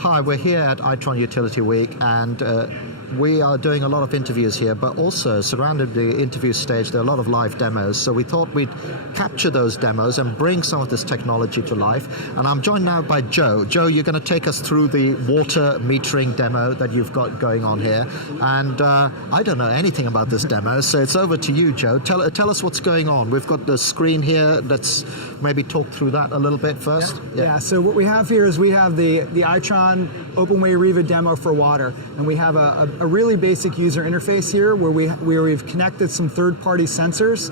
Hi, we're here at Itron Utility Week, and we are doing a lot of interviews here, but also surrounding the interview stage, there are a lot of live demos. So we thought we'd capture those demos and bring some of this technology to life. And I'm joined now by Joe. Joe, you're going to take us through the water metering demo that you've got going on here. And I don't know anything about this demo, so it's over to you, Joe. Tell us what's going on. We've got the screen here. Let's maybe talk through that a little bit first. Yeah, so what we have here is we have the Itron OpenWay Riva demo for water. And we have a really basic user interface here where we've connected some third-party sensors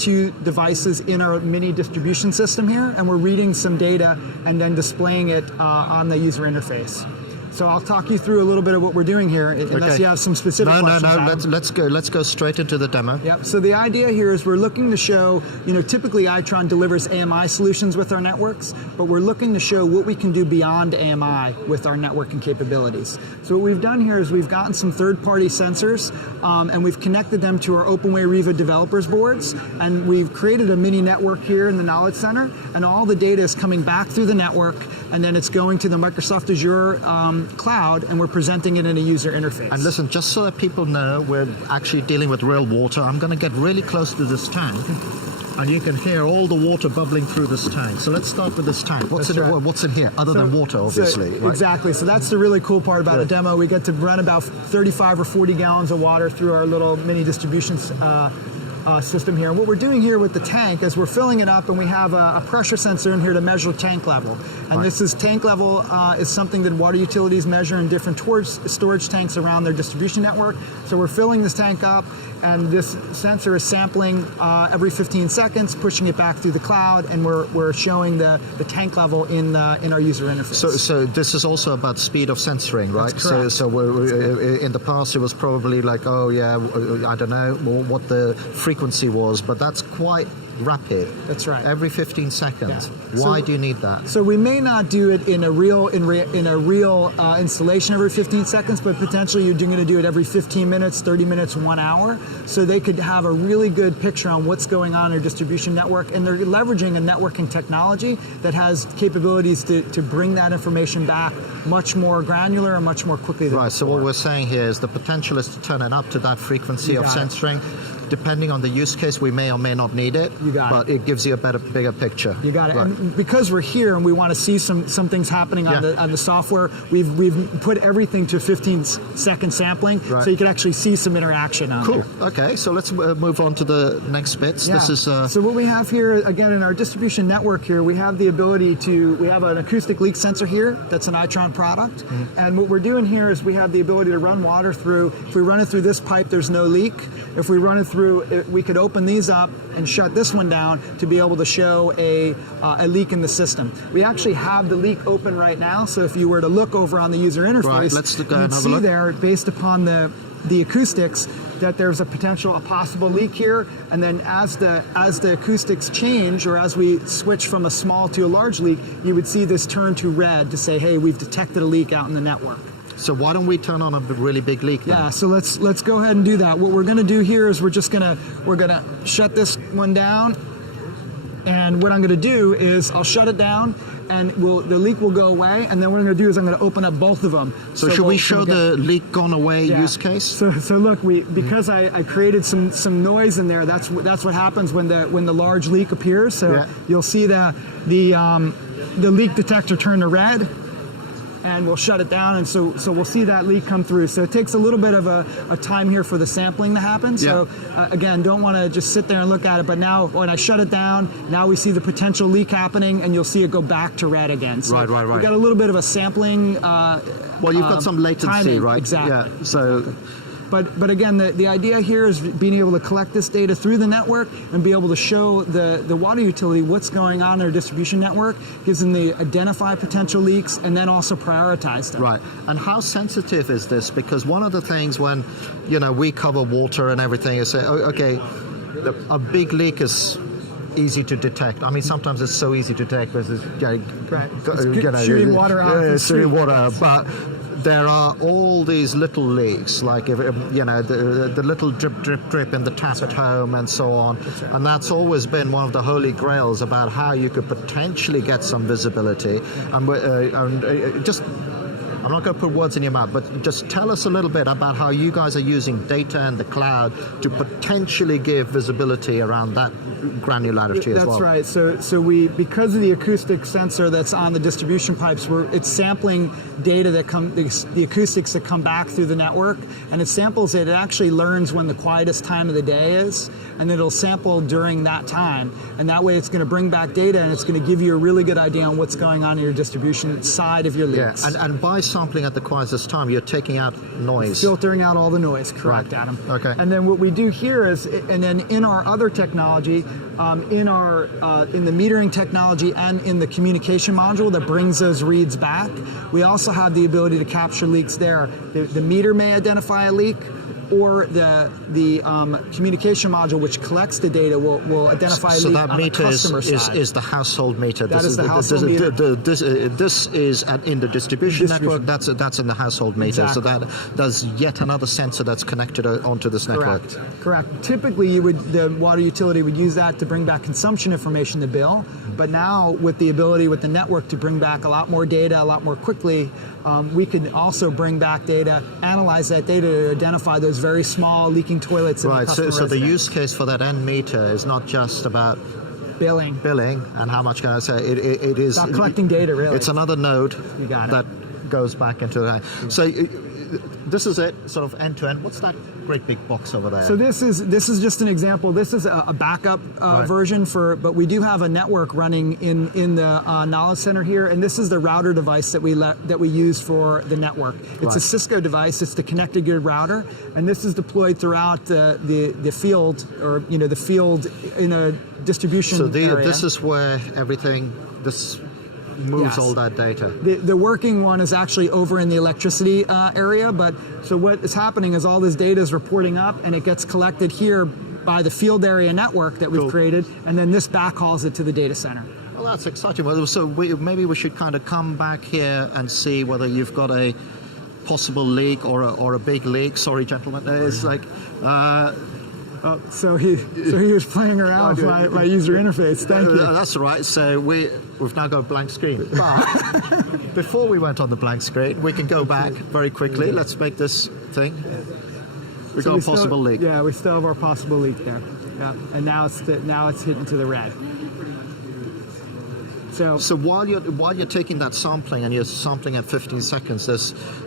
to devices in our mini distribution system here, and we're reading some data and then displaying it on the user interface. So I'll talk you through a little bit of what we're doing here, unless you have some specific questions. No, let's go straight into the demo. Yep, so the idea here is we're looking to show, typically Itron delivers AMI solutions with our networks, but we're looking to show what we can do beyond AMI with our networking capabilities. So what we've done here is we've gotten some third-party sensors, and we've connected them to our OpenWay Riva developers boards, and we've created a mini network here in the Knowledge Center, and all the data is coming back through the network, and then it's going to the Microsoft Azure cloud, and we're presenting it in a user interface. And listen, just so that people know we're actually dealing with real water, I'm going to get really close to this tank, and you can hear all the water bubbling through this tank. So let's start with this tank. What's in here, other than water, obviously? Right? Exactly. So that's the really cool part about a demo. We get to run about 35 or 40 gallons of water through our little mini distribution system here. And what we're doing here with the tank is we're filling it up, and we have a pressure sensor in here to measure tank level. And this is tank level is something that water utilities measure in different storage tanks around their distribution network. So we're filling this tank up, and this sensor is sampling every 15 seconds, pushing it back through the cloud, and we're showing the tank level in our user interface. So this is also about speed of sensoring, right? That's correct. So in the past it was probably like, oh yeah, I don't know what the frequency was, but that's quite rapid. That's right. Every 15 seconds. Yeah. Why do you need that? So we may not do it in a real installation every 15 seconds, but potentially you're going to do it every 15 minutes, 30 minutes, 1 hour. So they could have a really good picture on what's going on in their distribution network, and they're leveraging a networking technology that has capabilities to bring that information back much more granular and much more quickly than Right. before. So what we're saying here is the potential is to turn it up to that frequency of sensoring. Depending on the use case, we may or may not need it, but it gives you a bigger picture. You got it. Right. And because we're here and we want to see some things happening on the software, we've put everything to 15-second sampling, so you can actually see some interaction on Cool. there. Okay, so let's move on to the next bits. Yeah. This is so what we have here, again, in our distribution network here, we have the ability we have an acoustic leak sensor here that's an Itron product. Mm-hmm. And what we're doing here is we have the ability to run water through. If we run it through this pipe, there's no leak. If we run it through, we could open these up and shut this one down to be able to show a leak in the system. We actually have the leak open right now, so if you were to look over on the user interface, you can see there, based upon the acoustics, that there's a possible leak here, and then as the acoustics change, or as we switch from a small to a large leak, you would see this turn to red to say, hey, we've detected a leak out in the network. So why don't we turn on a really big leak then? Yeah, so let's go ahead and do that. What we're going to do here is we're gonna shut this one down, and what I'm going to do is I'll shut it down, and the leak will go away, and then what I'm going to do is I'm going to open up both of them. So should we show the leak gone away use case? So look, because I created some noise in there. That's what happens when the large leak appears. So you'll see the leak detector turn to red, and we'll shut it down, and so we'll see that leak come through. So it takes a little bit of a time here for the sampling to happen. So again, don't want to just sit there and look at it, but now when I shut it down, now we see the potential leak happening, and you'll see it go back to red again. So right. We've got a little bit of a sampling well, you've got some latency, timing, right? Exactly. Yeah, so... But again, the idea here is being able to collect this data through the network and be able to show the water utility what's going on in their distribution network, gives them the identify potential leaks, and then also prioritize them. Right. And how sensitive is this? Because one of the things when, we cover water and everything is say, a big leak is easy to detect. I mean, sometimes it's so easy to detect because it's shooting water out. Shooting water, but there are all these little leaks, like the little drip in the tap at home and so on. And that's always been one of the holy grails about how you could potentially get some visibility. And just I'm not going to put words in your mouth, but just tell us a little bit about how you guys are using data and the cloud to potentially give visibility around that granularity as well. That's right. So we, because of the acoustic sensor that's on the distribution pipes, it's sampling data that the acoustics that come back through the network, and it samples it. It actually learns when the quietest time of the day is, and it'll sample during that time, and that way it's going to bring back data, and it's going to give you a really good idea on what's going on in your distribution side of your leaks. Yeah, and by sampling at the quietest time, you're taking out noise. Filtering out all the noise, correct, right. Adam. Okay. And then what we do here is, and then in our other technology, in the metering technology and in the communication module that brings those reads back, we also have the ability to capture leaks there. The meter may identify a leak, or the communication module, which collects the data, will identify a leak on the customer side. So that meter is the household meter. That is the household meter. This is in the distribution network. That's in the household meter. Exactly. So that does yet another sensor that's connected onto this network. Correct. Typically, the water utility would use that to bring back consumption information to bill. But now, with the ability with the network to bring back a lot more data a lot more quickly, we can also bring back data, analyze that data to identify those very small leaking toilets in the customer so the residence. use case for that end meter is not just about billing and how much can I say, it is about collecting data, really. It's another node You got it. that goes back into that. So this is it, sort of end to end. What's that great big box over there? So this is just an example. This is a backup version but we do have a network running in the knowledge center here, and this is the router device that we use for the network. It's a Cisco device. It's the connected grid router, and this is deployed throughout the field, or the field in a distribution area. This is where everything moves all that data. The working one is actually over in the electricity area, but so what is happening is all this data is reporting up, and it gets collected here by the field area network that we've created, and then this backhauls it to the data center. Well, that's exciting. Well, so maybe we should kind of come back here and see whether you've got a possible leak or a big leak. Sorry, gentlemen. It's like. So he was playing around with my user interface. Thank you. That's right. So we've now got a blank screen. But before we went on the blank screen, we can go back very quickly. Let's make this thing. We've got a possible leak. Yeah, we still have our possible leak there. Yeah, and now it's hitting to the red. So while you're taking that sampling, and you're sampling at 15 seconds,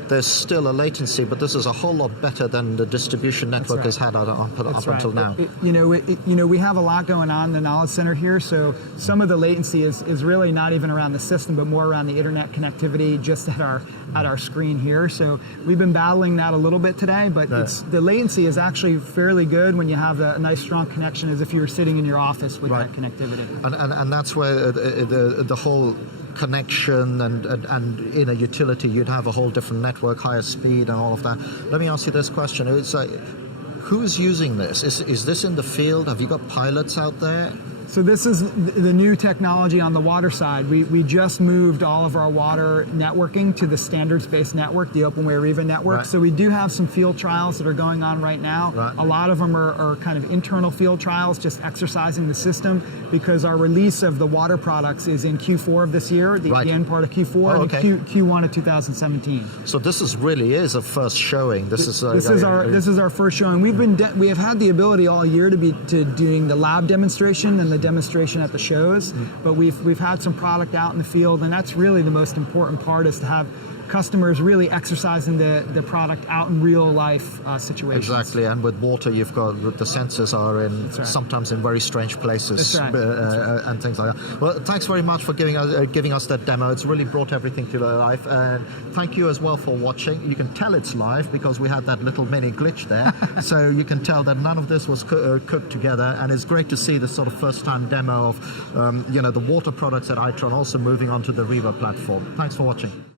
there's still a latency, but this is a whole lot better than the distribution network has had up until now. We have a lot going on in the knowledge center here, so some of the latency is really not even around the system, but more around the internet connectivity just at our screen here. So we've been battling that a little bit today, but the latency is actually fairly good when you have a nice strong connection, as if you were sitting in your office with that connectivity. And that's where the whole connection and in a utility, you'd have a whole different network, higher speed and all of that. Let me ask you this question. It's who's using this? Is this in the field? Have you got pilots out there? So this is the new technology on the water side. We just moved all of our water networking to the standards-based network, the OpenWay Riva network. Right. So we do have some field trials that are going on right now. Right. A lot of them are kind of internal field trials, just exercising the system, because our release of the water products is in Q4 of this year, the end part of Q4, and Q1 of 2017. So this really is a first showing. This is our first showing. We have had the ability all year to doing the lab demonstration and the demonstration at the shows, but we've had some product out in the field, and that's really the most important part, is to have customers really exercising the product out in real life situations. Exactly, and with water, you've got the sensors are sometimes in very strange places. That's right. And things like that. Well, thanks very much for giving us that demo. It's really brought everything to life. And thank you as well for watching. You can tell it's live because we had that little mini glitch there, so you can tell that none of this was cooked together. And it's great to see the sort of first-time demo of the water products at Itron also moving onto the Riva platform. Thanks for watching.